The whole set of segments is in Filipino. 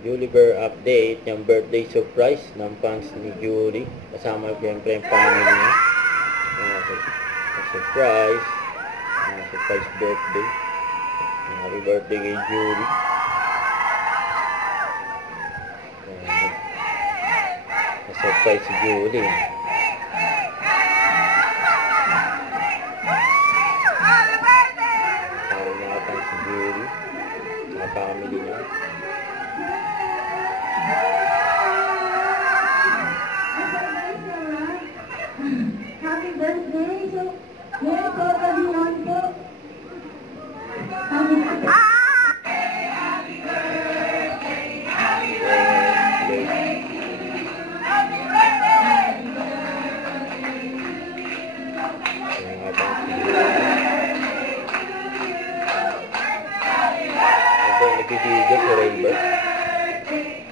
Julie Bear update, yung birthday surprise ng fans ni Julie. Kasama siyempre yung family niya. Surprise. Surprise birthday. Happy birthday kay Julie. Surprise si Julie. Kasama si Julie. Mga family niya. Happy birthday! So, yes, po, kabihan po. Happy birthday! Ito, nagbibigo si Rainbow.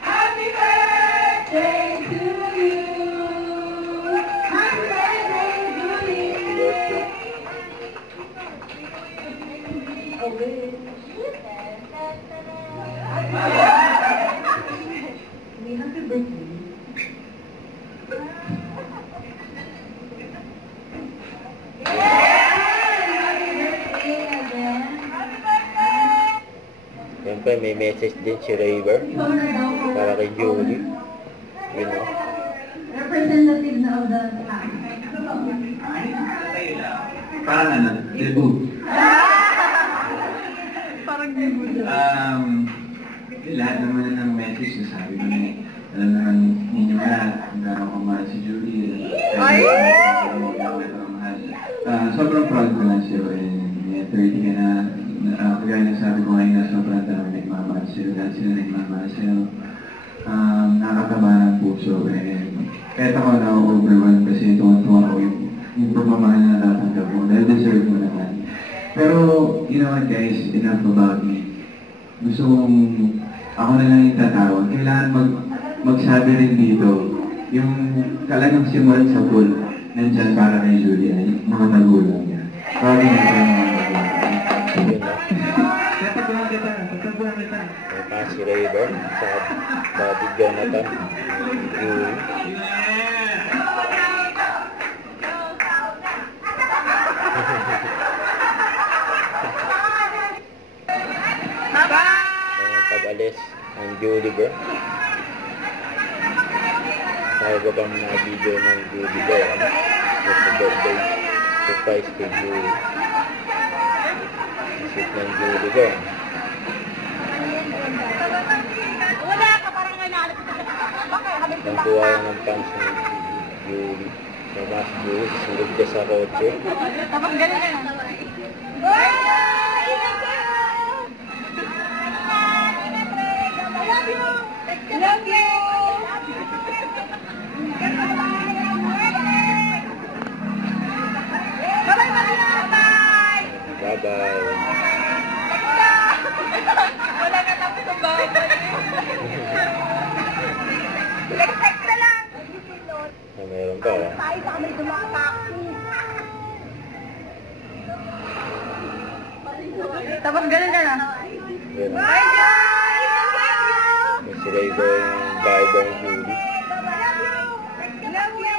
Happy birthday to you! Happy birthday, Julie! Happy birthday. Happy birthday. Siyempre, may message din si Raver para kay Julie. You know. Representative na of the Parang ano, debut. Parang debut. Lahat naman ng message na sabi ko na alam naman ninyo lahat kung gano'n kamahal si Julie. Sobrang proud ko lang siya. 30 ka na, kagaya na sabi ko ngayon na sobrang dami nagmamahal sa'yo. Dahil sila nagmamahal sa'yo. Nakakaba ng puso. Kahit ako na-overwhelmed kasi tuwan-tuwa ko yung pagmamahal na natatanggap mo. Dahil deserve mo naman. Pero, you know what guys, enough about me. Gusto kong ako na lang yung tatawag. Kailangan magsabi rin dito yung talagang simulan sa pool nandyan para kay Julie ay mga magulang niya. Para yung mga magulang. Yun na. Tatabuhan kita. May pa si Raver sa Daddy Jonathan. Julie. Pag-alis ng Julie Bear. Tayo ba bang na-video ng Julie Bear? Sa birthday surprise kay Julie. Isip ng Julie Bear. Wala ka, parang nga naalap. Ang tuwa ng fans ni Julie. Sa mas Julie, susunod ka sa kotse. Tapos ganun ka na. Love you! Bye-bye, Maria! Bye! Bye-bye. Wala na tapos ang bye-bye. Text na lang! Meron pa. Tayo sa kami dumataksi. Tapos ganun ka na. Yun. Bye guys! May si Raver yung Viber ni Julie. Love you!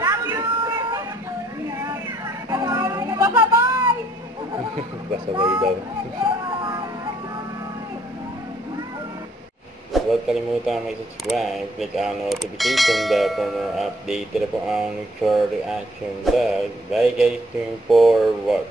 Love you! Bye-bye! Kasabay daw. Huwag kalimutan mag-subscribe, click ang notification bell for more update. Ito po ang short reaction vlog. Bye guys, looking forward.